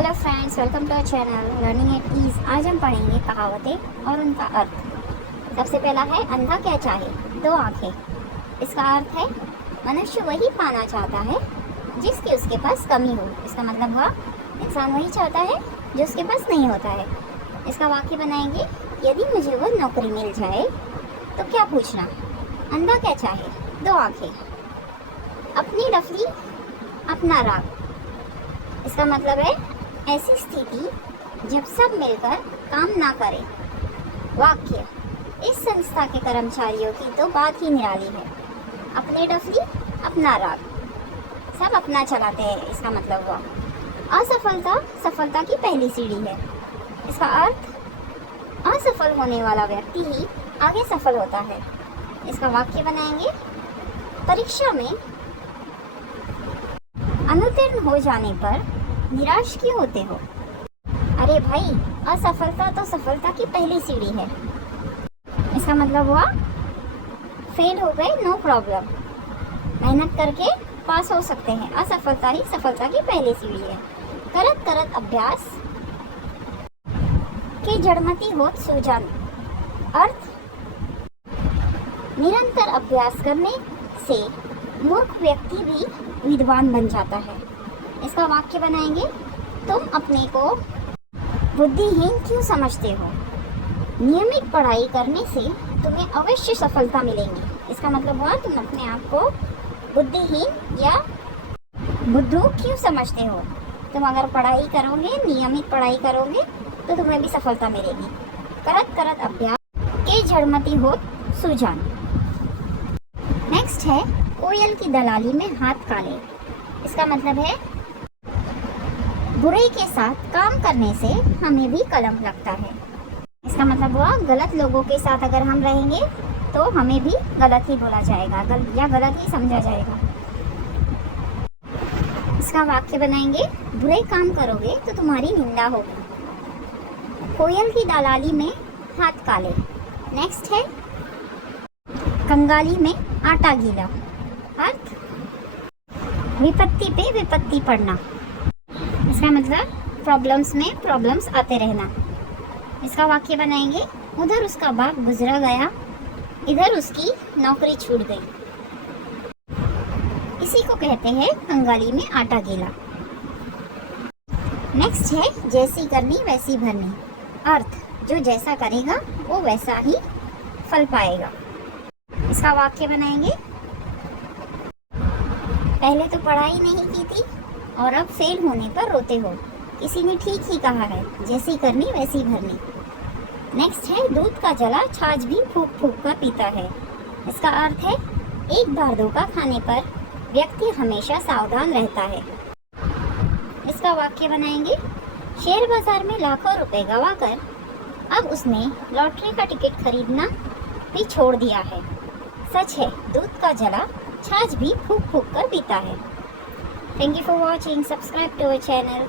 Hello friends, welcome to our channel learning at ease. आज हम पढ़ेंगे कहावतें और उनका अर्थ। सबसे पहला है अंधा क्या चाहे, दो आंखें। इसका अर्थ है मनुष्य वही पाना चाहता है जिसकी उसके पास कमी हो। इसका मतलब हुआ इंसान वही चाहता है जो उसके पास नहीं होता है। इसका वाक्य बनाएंगे, यदि मुझे वो नौकरी मिल जाए तो क्या पूछना। अंधा क्या चाहे, दो आंखें। अपनी डफली अपना राग। इसका मतलब है ऐसी स्थिति जब सब मिलकर काम ना करें। वाक्य, इस संस्था के कर्मचारियों की तो बात ही निराली है। अपनी डफली अपना राग, सब अपना चलाते हैं। इसका मतलब हुआ असफलता सफलता की पहली सीढ़ी है। इसका अर्थ, असफल होने वाला व्यक्ति ही आगे सफल होता है। इसका वाक्य बनाएंगे, परीक्षा में अनुत्तीर्ण हो जाने पर निराश क्यों होते हो। अरे भाई, असफलता तो सफलता की पहली सीढ़ी है। इसका मतलब हुआ फेल हो गए नो प्रॉब्लम, मेहनत करके पास हो सकते हैं। असफलता ही सफलता की पहली सीढ़ी है। करत करत अभ्यास के जड़मती होत सूजान। अर्थ, निरंतर अभ्यास करने से मूर्ख व्यक्ति भी विद्वान बन जाता है। इसका वाक्य बनाएंगे, तुम अपने को बुद्धिहीन क्यों समझते हो। नियमित पढ़ाई करने से तुम्हें अवश्य सफलता मिलेगी। इसका मतलब हुआ तुम अपने आप को बुद्धिहीन या बुद्धू क्यों समझते हो। तुम अगर पढ़ाई करोगे, नियमित पढ़ाई करोगे तो तुम्हें भी सफलता मिलेगी। करत करत अभ्यास के जड़मती होत सूजान। नेक्स्ट है, कोयल की दलाली में हाथ काले। इसका मतलब है बुरे के साथ काम करने से हमें भी कलंक लगता है। इसका मतलब हुआ गलत लोगों के साथ अगर हम रहेंगे तो हमें भी गलत ही बोला जाएगा या गलत ही समझा जाएगा। इसका वाक्य बनाएंगे, बुरे काम करोगे तो तुम्हारी निंदा होगी। कोयल की दलाली में हाथ काले। नेक्स्ट है, कंगाली में आटा गीला। अर्थ, विपत्ति पे विपत्ति पड़ना। इसका मतलब प्रॉब्लम्स में प्रॉब्लम्स आते रहना। इसका वाक्य बनाएंगे, उधर उसका बाप गुजरा गया, इधर उसकी नौकरी छूट गई। इसी को कहते हैं कंगाली में आटा गीला। नेक्स्ट है, जैसी करनी वैसी भरनी। अर्थ, जो जैसा करेगा वो वैसा ही फल पाएगा। इसका वाक्य बनाएंगे, पहले तो पढ़ाई नहीं की थी और अब फेल होने पर रोते हो। किसी ने ठीक ही कहा है, जैसी करनी वैसी भरनी। नेक्स्ट है, दूध का जला छाछ भी फूंक फूंक कर पीता है। इसका अर्थ है, एक बार धोखा खाने पर व्यक्ति हमेशा सावधान रहता है। इसका वाक्य बनाएंगे, शेयर बाजार में लाखों रुपए गंवाकर अब उसने लॉटरी का टिकट खरीदना भी छोड़ दिया है। सच है, दूध का जला छाछ भी फूंक फूंक कर पीता है। Thank you for watching. Subscribe to our channel.